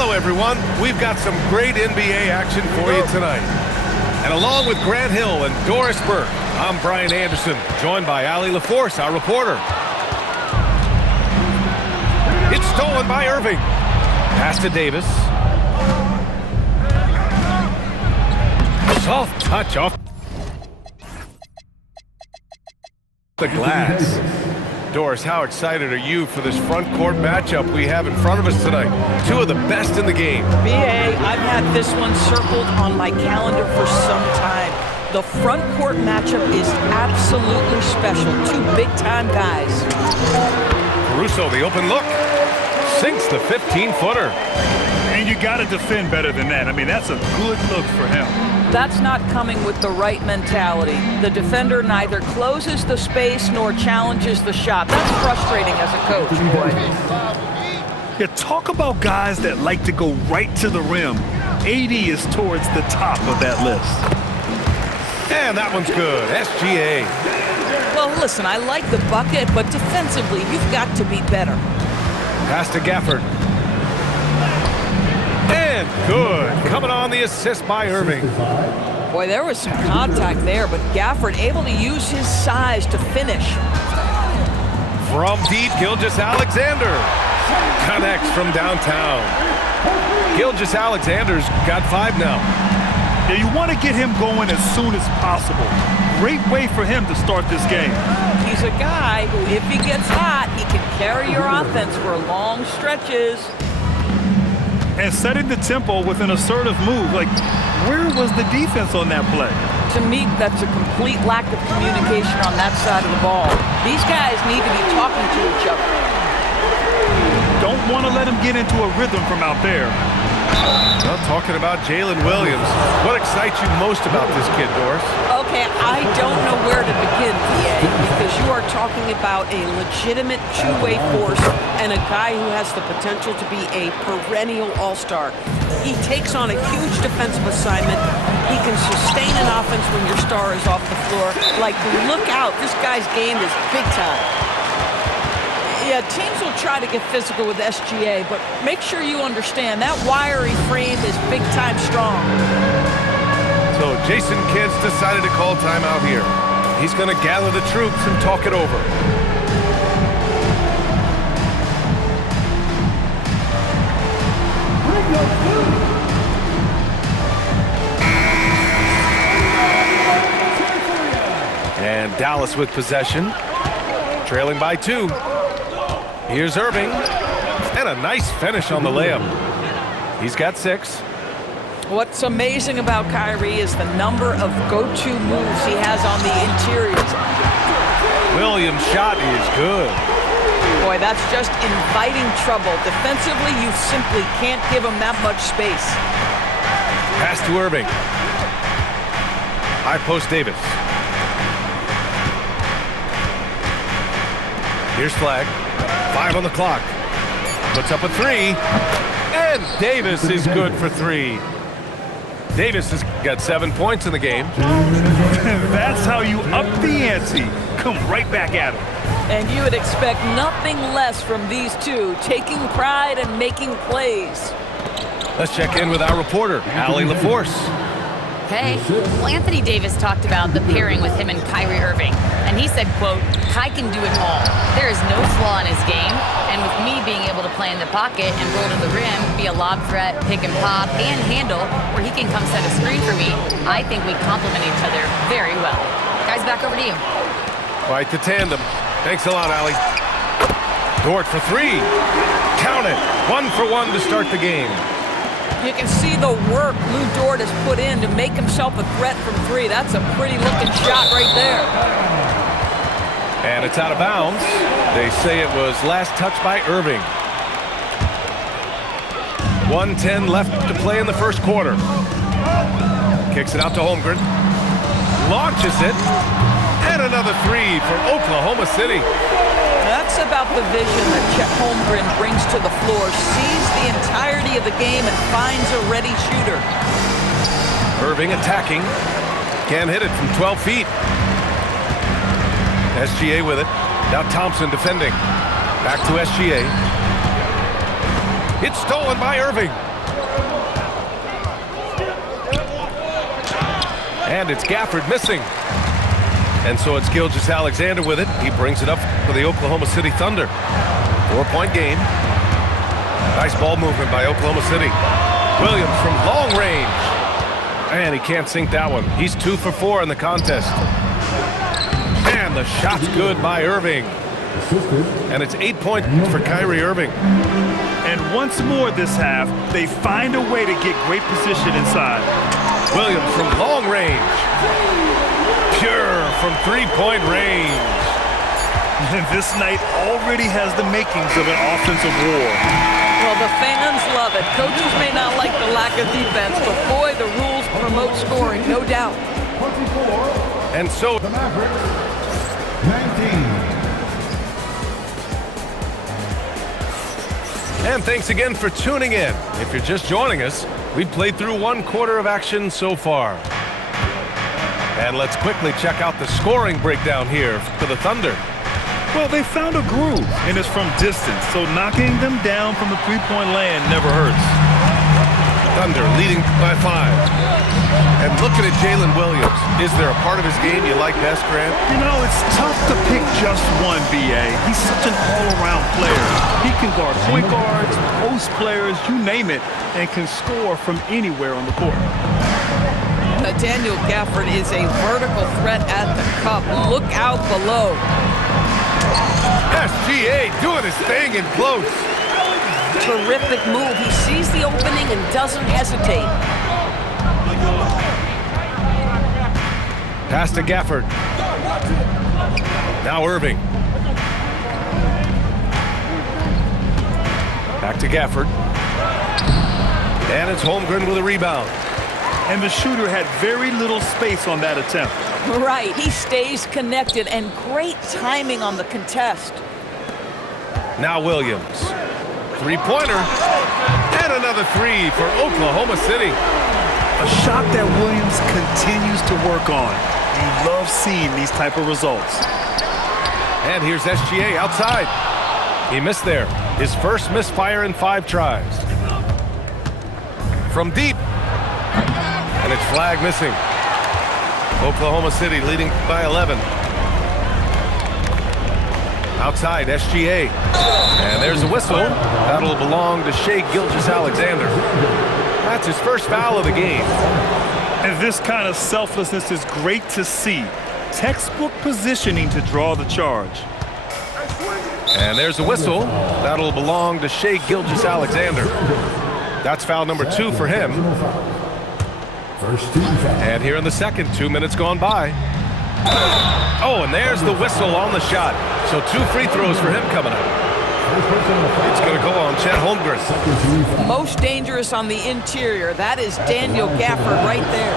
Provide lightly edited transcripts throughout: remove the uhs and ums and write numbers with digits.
Hello, everyone. We've got some great NBA action for you tonight. And along with Grant Hill and Doris Burke, I'm Brian Anderson, joined by Allie LaForce, our reporter. It's stolen by Irving. Pass to Davis. Soft touch off the glass. Doris, how excited are you for this front court matchup we have in front of us tonight? Two of the best in the game. B.A., I've had this one circled on my calendar for some time. The front court matchup is absolutely special. Two big-time guys. Caruso, the open look. Sinks the 15-footer. And you got to defend better than that. I mean, that's a good look for him. That's not coming with the right mentality. The defender neither closes the space nor challenges the shot. That's frustrating as a coach, boy. Yeah, talk about guys that like to go right to the rim. AD is towards the top of that list. And that one's good. SGA. Well, listen, I like the bucket, but defensively, you've got to be better. Pass to Gafford. And good. Coming on the assist by Irving. Boy, there was some contact there, but Gafford able to use his size to finish. From deep, Gilgeous-Alexander connects from downtown. Gilgeous-Alexander's got 5 now. Yeah, you want to get him going as soon as possible. Great way for him to start this game. He's a guy who, if he gets hot, he can carry your offense for long stretches. And setting the tempo with an assertive move. Like, where was the defense on that play? To me, that's a complete lack of communication on that side of the ball. These guys need to be talking to each other. Don't want to let him get into a rhythm from out there. Well, talking about Jalen Williams, what excites you most about this kid, Doris? Okay, I don't know where to begin, PA, because you are talking about a legitimate two-way force and a guy who has the potential to be a perennial all-star. He takes on a huge defensive assignment. He can sustain an offense when your star is off the floor. Like, look out, this guy's game is big time. Yeah, teams will try to get physical with SGA, but make sure you understand that wiry frame is big-time strong. So Jason Kidd's decided to call timeout here. He's going to gather the troops and talk it over. And Dallas with possession, trailing by 2. Here's Irving, and a nice finish on the layup. He's got 6. What's amazing about Kyrie is the number of go-to moves he has on the interiors. Williams' shot is good. Boy, that's just inviting trouble. Defensively, you simply can't give him that much space. Pass to Irving. High post Davis. Here's Flag. 5 on the clock. Puts up a 3. And Davis is good for 3. Davis has got 7 points in the game. That's how you up the ante. Come right back at him. And you would expect nothing less from these two, taking pride and making plays. Let's check in with our reporter, Allie LaForce. Hey, well, Anthony Davis talked about the pairing with him and Kyrie Irving, and he said, quote, "Kai can do it all. There is no flaw in his game, and with me being able to play in the pocket and roll to the rim, be a lob threat, pick and pop, and handle, where he can come set a screen for me, I think we complement each other very well." Guys, back over to you. Quite the tandem. Thanks a lot, Allie. Dort for 3. Count it. 1 for 1 to start the game. You can see the work Lou Dort has put in to make himself a threat from 3. That's a pretty looking shot right there. And it's out of bounds. They say it was last touched by Irving. 1:10 left to play in the first quarter. Kicks it out to Holmgren. Launches it. And another 3 for Oklahoma City. That's about the vision that Chet Holmgren brings to the floor. Sees the entirety of the game and finds a ready shooter. Irving attacking. Can't hit it from 12 feet. SGA with it. Now Thompson defending. Back to SGA. It's stolen by Irving. And it's Gafford missing. And so it's Gilgeous-Alexander with it. He brings it up for the Oklahoma City Thunder. 4-point game. Nice ball movement by Oklahoma City. Williams from long range. And he can't sink that one. He's 2 for 4 in the contest. And the shot's good by Irving. And it's 8 points for Kyrie Irving. And once more this half, they find a way to get great position inside. Williams from long range. Pure from 3-point range. And this night already has the makings of an offensive war. Well, the fans love it. Coaches may not like the lack of defense, but boy, the rules promote scoring, no doubt. And so The Mavericks, 19. And thanks again for tuning in. If you're just joining us, we've played through 1 quarter of action so far. And let's quickly check out the scoring breakdown here for the Thunder. Well, they found a groove, and it's from distance, so knocking them down from the three-point land never hurts. Thunder leading by 5. And looking at Jalen Williams, is there a part of his game you like best, Grant? You know, it's tough to pick just one, B.A. He's such an all-around player. He can guard point guards, post players, you name it, and can score from anywhere on the court. Daniel Gafford is a vertical threat at the cup. Look out below. SGA doing his thing in close. Terrific move. He sees the opening and doesn't hesitate. Pass to Gafford. Now Irving. Back to Gafford. And it's Holmgren with a rebound. And the shooter had very little space on that attempt. Right. He stays connected, and great timing on the contest. Now Williams. Three-pointer. And another 3 for Oklahoma City. A shot that Williams continues to work on. You love seeing these type of results. And here's SGA outside. He missed there. His first misfire in 5 tries. From deep. And it's flag missing. Oklahoma City leading by 11. Outside, SGA. And there's a whistle. That'll belong to Shai Gilgeous-Alexander. That's his first foul of the game. And this kind of selflessness is great to see. Textbook positioning to draw the charge. And there's a whistle. That'll belong to Shai Gilgeous-Alexander. That's foul number 2 for him. And here in the second, 2 minutes gone by. Oh, and there's the whistle on the shot. So 2 free throws for him coming up. It's going to go on Chet Holmgren. Most dangerous on the interior. That is Daniel Gafford right there.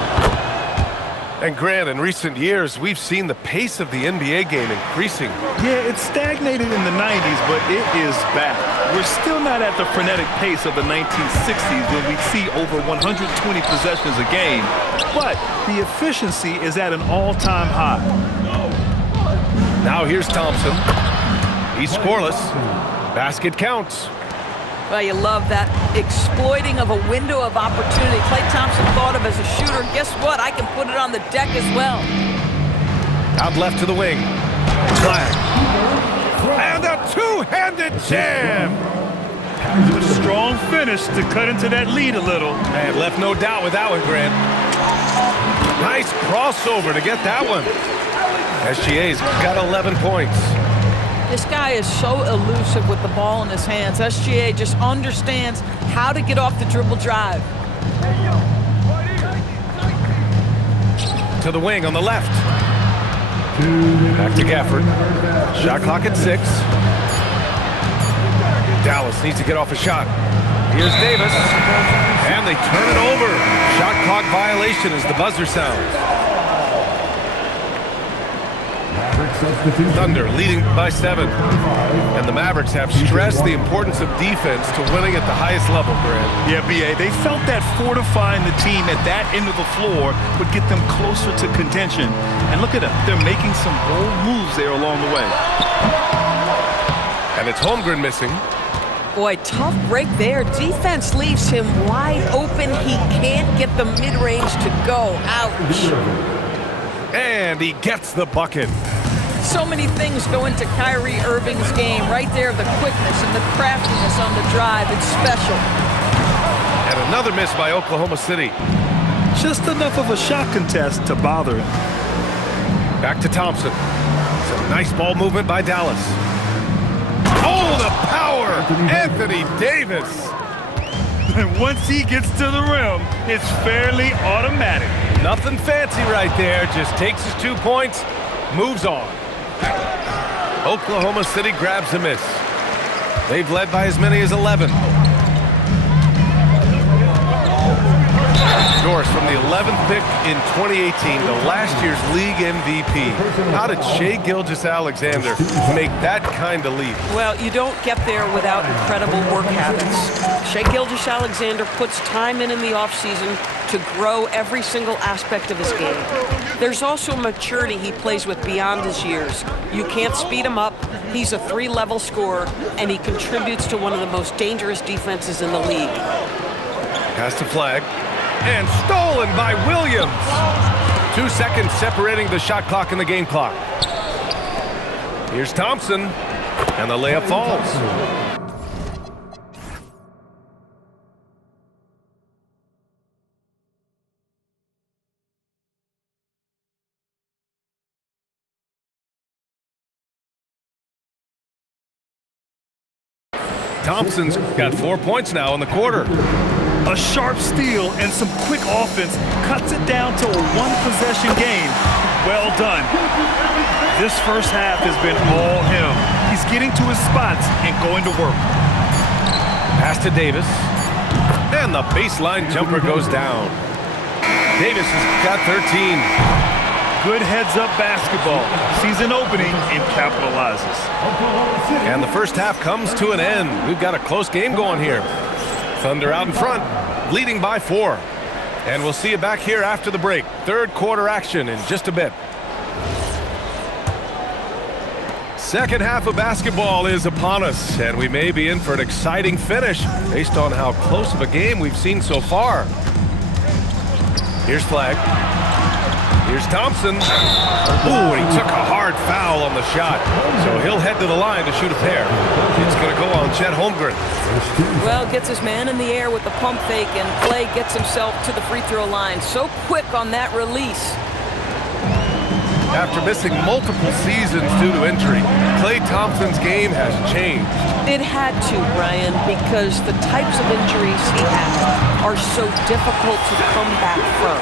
And Grant, in recent years, we've seen the pace of the NBA game increasing. Yeah, it stagnated in the 90s, but it is back. We're still not at the frenetic pace of the 1960s when we see over 120 possessions a game, but the efficiency is at an all-time high. Now here's Thompson. He's scoreless. Basket counts. Well, you love that exploiting of a window of opportunity. Klay Thompson thought of as a shooter. Guess what? I can put it on the deck as well. Out left to the wing. Flag. And a two-handed jam. A strong finish to cut into that lead a little. And left no doubt with that one, Grant. Nice crossover to get that one. SGA's got 11 points. This guy is so elusive with the ball in his hands. SGA just understands how to get off the dribble drive. To the wing on the left. Back to Gafford. Shot clock at 6. Dallas needs to get off a shot. Here's Davis. And they turn it over. Shot clock violation as the buzzer sounds. Thunder leading by 7. And the Mavericks have stressed the importance of defense to winning at the highest level, Grant. Yeah, B.A., they felt that fortifying the team at that end of the floor would get them closer to contention. And look at them. They're making some bold moves there along the way. And it's Holmgren missing. Boy, tough break there. Defense leaves him wide open. He can't get the mid-range to go. Ouch. And he gets the bucket. So many things go into Kyrie Irving's game. Right there, the quickness and the craftiness on the drive. It's special. And another miss by Oklahoma City. Just enough of a shot contest to bother him. Back to Thompson. Some nice ball movement by Dallas. Oh, the power! Anthony Davis. And once he gets to the rim, it's fairly automatic. Nothing fancy right there. Just takes his 2 points, moves on. Oklahoma City grabs a miss. They've led by as many as 11. Doris from the 11th pick in 2018, the last year's league MVP. How did Shai Gilgeous-Alexander make that kind of leap? Well, you don't get there without incredible work habits. Shai Gilgeous-Alexander puts time in the offseason to grow every single aspect of his game. There's also maturity he plays with beyond his years. You can't speed him up. He's a 3-level scorer, and he contributes to one of the most dangerous defenses in the league. Pass to Flag. And stolen by Williams. 2 seconds separating the shot clock and the game clock. Here's Thompson, and the layup falls. Thompson's got 4 points now in the quarter. A sharp steal and some quick offense cuts it down to a one-possession game. Well done. This first half has been all him. He's getting to his spots and going to work. Pass to Davis. And the baseline jumper goes down. Davis has got 13. Good heads-up basketball. Sees an opening and capitalizes. And the first half comes to an end. We've got a close game going here. Thunder out in front, leading by 4. And we'll see you back here after the break. Third quarter action in just a bit. Second half of basketball is upon us, and we may be in for an exciting finish based on how close of a game we've seen so far. Here's Flag. Here's Thompson. Ooh, and he took a hard foul on the shot. So he'll head to the line to shoot a pair. It's going to go on Chet Holmgren. Well, gets his man in the air with the pump fake, and Clay gets himself to the free throw line. So quick on that release. After missing multiple seasons due to injury, Klay Thompson's game has changed. It had to, Brian, because the types of injuries he had are so difficult to come back from.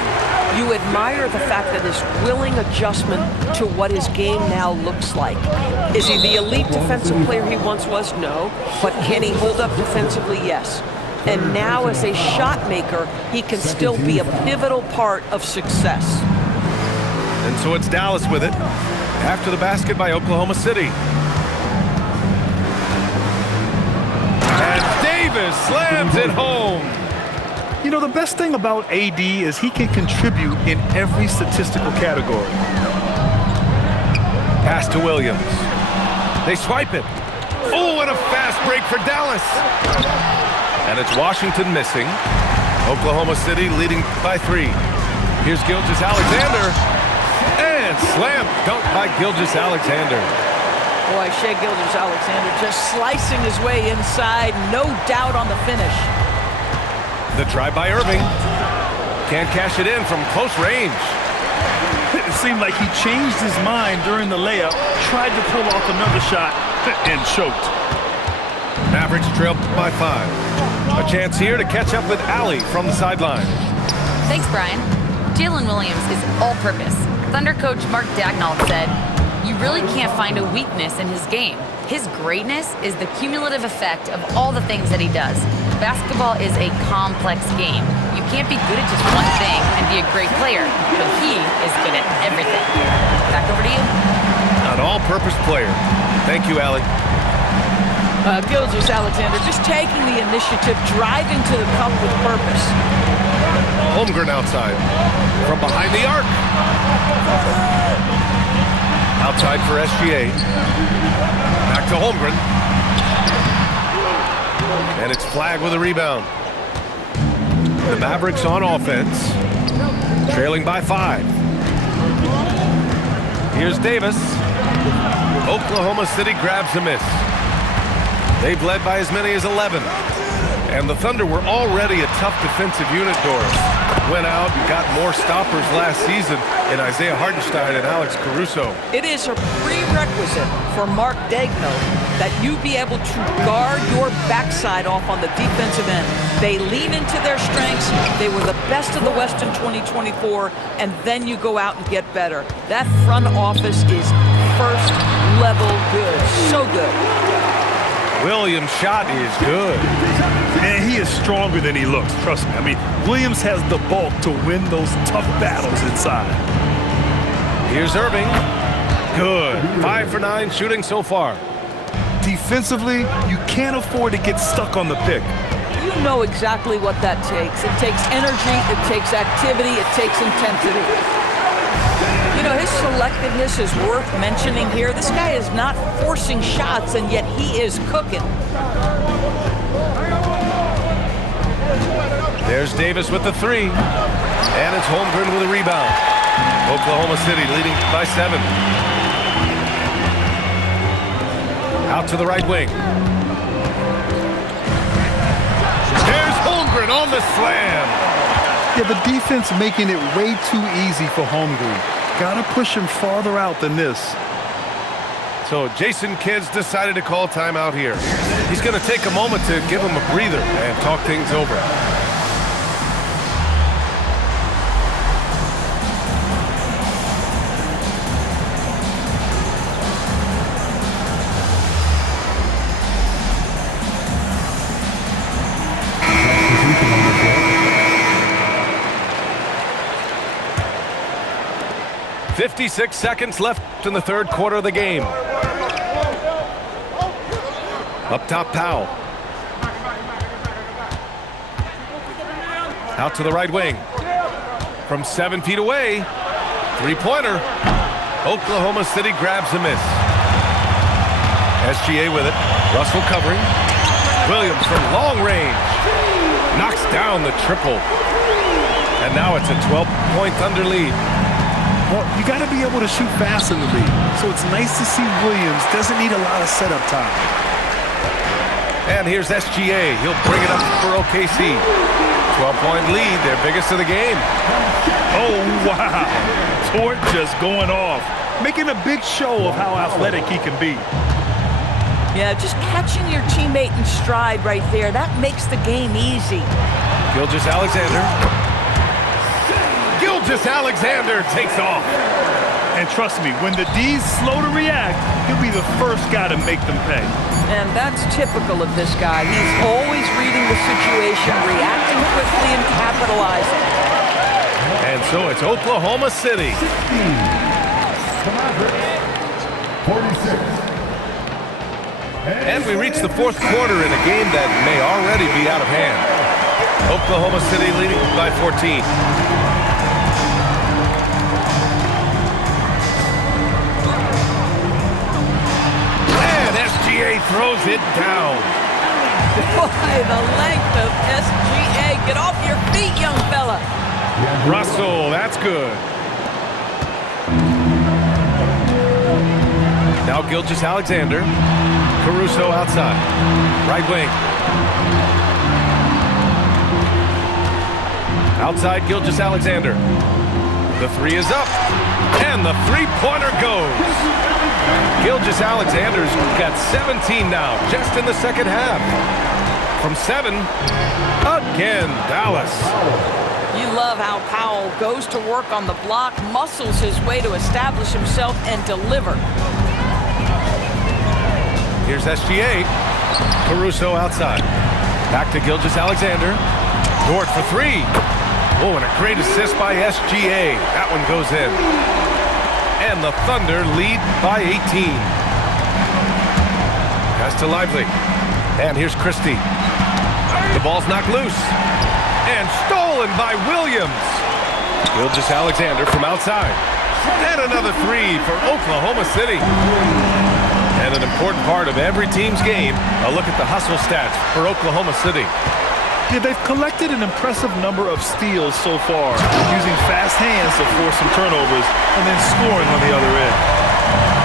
You admire the fact that his willing adjustment to what his game now looks like. Is he the elite defensive player he once was? No. But can he hold up defensively? Yes. And now as a shot maker, he can still be a pivotal part of success. And so it's Dallas with it after the basket by Oklahoma City. And Davis slams it home. You know, the best thing about AD is he can contribute in every statistical category. Pass to Williams. They swipe it. Oh, and a fast break for Dallas. And it's Washington missing. Oklahoma City leading by 3. Here's Gilgeous-Alexander. And slam dunk by Gilgeous-Alexander. Boy, Shai Gilgeous-Alexander just slicing his way inside. No doubt on the finish. The drive by Irving. Can't cash it in from close range. It seemed like he changed his mind during the layup, tried to pull off another shot, and choked. Mavericks trail by 5. A chance here to catch up with Allie from the sideline. Thanks, Brian. Jalen Williams is all-purpose. Thunder coach Mark Dagnall said, "You really can't find a weakness in his game. His greatness is the cumulative effect of all the things that he does. Basketball is a complex game. You can't be good at just one thing and be a great player, but he is good at everything." Back over to you. An all-purpose player. Thank you, Allie. Gilgeous-Alexander just taking the initiative, driving to the cup with purpose. Holmgren outside. From behind the arc. Outside for SGA. Back to Holmgren. And it's Flagg with a rebound. The Mavericks on offense, trailing by 5. Here's Davis. Oklahoma City grabs a miss. They've led by as many as 11. And the Thunder were already a tough defensive unit, Doris. Went out and got more stoppers last season in Isaiah Hartenstein and Alex Caruso. It is a prerequisite for Mark Daigneault that you be able to guard your backside off on the defensive end. They lean into their strengths. They were the best of the West in 2024, and then you go out and get better. That front office is first level good. So good. Williams' shot is good. And he is stronger than he looks, trust me. I mean, Williams has the bulk to win those tough battles inside. Here's Irving. Good. 5 for 9 shooting so far. Defensively, you can't afford to get stuck on the pick. You know exactly what that takes. It takes energy, it takes activity, it takes intensity. You know, his selectiveness is worth mentioning here. This guy is not forcing shots, and yet he is cooking. There's Davis with the 3. And it's Holmgren with a rebound. Oklahoma City leading by 7. Out to the right wing. There's Holmgren on the slam. Yeah, the defense making it way too easy for Holmgren. Gotta push him farther out than this. So Jason Kidd's decided to call timeout here. He's going to take a moment to give him a breather and talk things over. "56 seconds left in the third quarter of the game. Up top, Powell. Out to the right wing. From 7 feet away. Three-pointer. Oklahoma City grabs a miss. SGA with it. Russell covering. Williams from long range. Knocks down the triple. And now it's a 12-point Thunder lead. Well, you got to be able to shoot fast in the league. So it's nice to see Williams doesn't need a lot of setup time. And here's SGA. He'll bring it up for OKC. 12-point lead, their biggest of the game. Oh, wow. Tort just going off. Making a big show of how athletic he can be. Yeah, just catching your teammate in stride right there. That makes the game easy. Gilgeous-Alexander. Gilgeous-Alexander takes off. And trust me, when the D's slow to react, he'll be the first guy to make them pay. And that's typical of this guy. He's always reading the situation, reacting quickly and capitalizing. And so it's Oklahoma City. 46. And we reach the fourth quarter in a game that may already be out of hand. Oklahoma City leading by 14. Throws it down. Boy, the length of SGA. Get off your feet, young fella. Russell, that's good. Now Gilgeous-Alexander. Caruso outside. Right wing. Outside Gilgeous-Alexander. The 3 is up. And the three-pointer goes. Gilgeous-Alexander's got 17 now, just in the second half. From 7, again, Dallas. You love how Powell goes to work on the block, muscles his way to establish himself and deliver. Here's SGA. Caruso outside. Back to Gilgeous-Alexander. Dort for 3. Oh, and a great assist by SGA. That one goes in. And the Thunder lead by 18. Pass to Lively. And here's Christie. The ball's knocked loose. And stolen by Williams. Gilgeous-Alexander from outside. And another 3 for Oklahoma City. And And an important part of every team's game, a look at the hustle stats for Oklahoma City. Yeah, they've collected an impressive number of steals so far, using fast hands to force some turnovers and then scoring on the other end.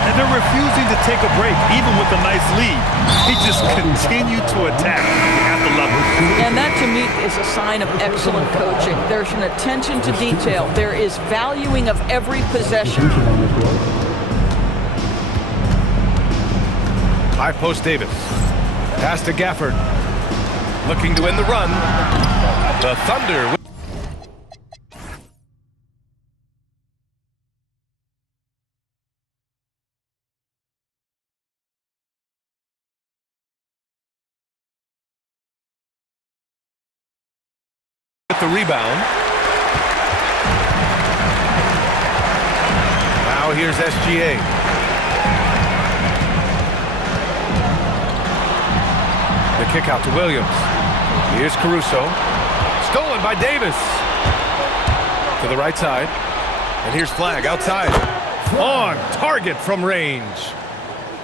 And they're refusing to take a break, even with a nice lead. They just continue to attack. You have to love it. And that, to me, is a sign of excellent coaching. There's an attention to detail. There is valuing of every possession. High post Davis. Pass to Gafford. Looking to win the run. The Thunder. With the rebound. Now here's SGA. The kick out to Williams. Here's Caruso. Stolen by Davis. To the right side. And here's Flagg outside. On target from range.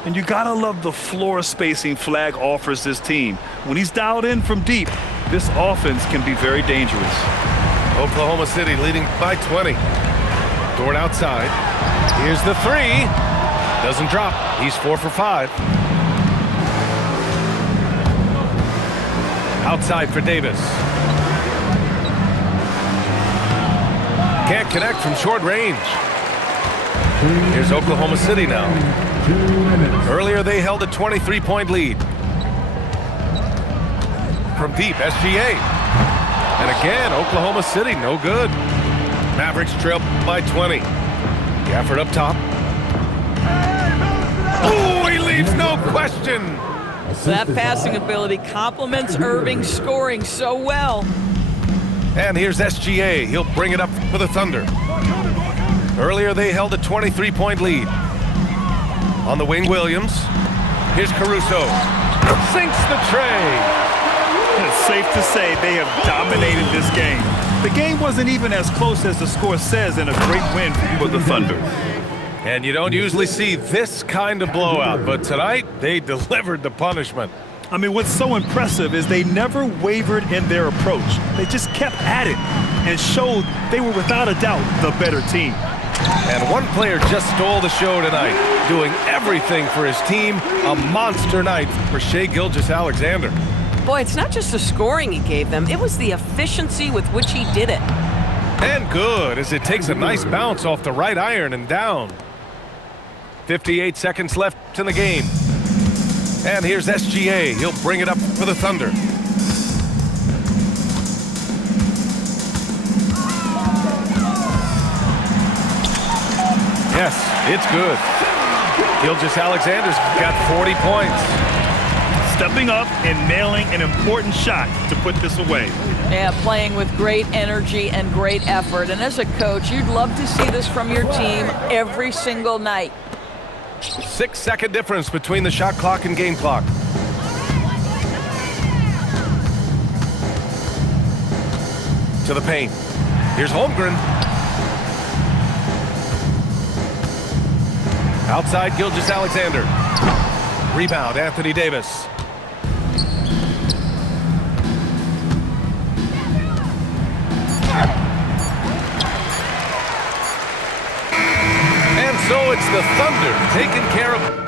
And you gotta love the floor spacing Flagg offers this team. When he's dialed in from deep, this offense can be very dangerous. Oklahoma City leading by 20. Dort outside. Here's the three. Doesn't drop. He's 4 for 5. Outside for Davis. Can't connect from short range. Here's Oklahoma City now. Earlier they held a 23-point lead. From deep, SGA. And again, Oklahoma City, no good. Mavericks trail by 20. Gafford up top. Oh, he leaves no question. That passing ability complements Irving's scoring so well. And here's SGA. He'll bring it up for the Thunder. Earlier they held a 23-point lead. On the wing, Williams. Here's Caruso. Sinks the tray. It's safe to say they have dominated this game. The game wasn't even as close as the score says, and a great win for the Thunder. And you don't usually see this kind of blowout, but tonight they delivered the punishment. I mean, what's so impressive is they never wavered in their approach. They just kept at it and showed they were without a doubt the better team. And one player just stole the show tonight, doing everything for his team. A monster night for Shai Gilgeous-Alexander. Boy, it's not just the scoring he gave them, it was the efficiency with which he did it. And good, as it takes a nice bounce off the right iron and down. 58 seconds left in the game. And here's SGA. He'll bring it up for the Thunder. Yes, it's good. Gilgeous-Alexander's got 40 points. Stepping up and nailing an important shot to put this away. Yeah, playing with great energy and great effort. And as a coach, you'd love to see this from your team every single night. 6-second difference between the shot clock and game clock. To the paint. Here's Holmgren. Outside Gilgeous-Alexander. Rebound, Anthony Davis. And so it's the Thunder taking care of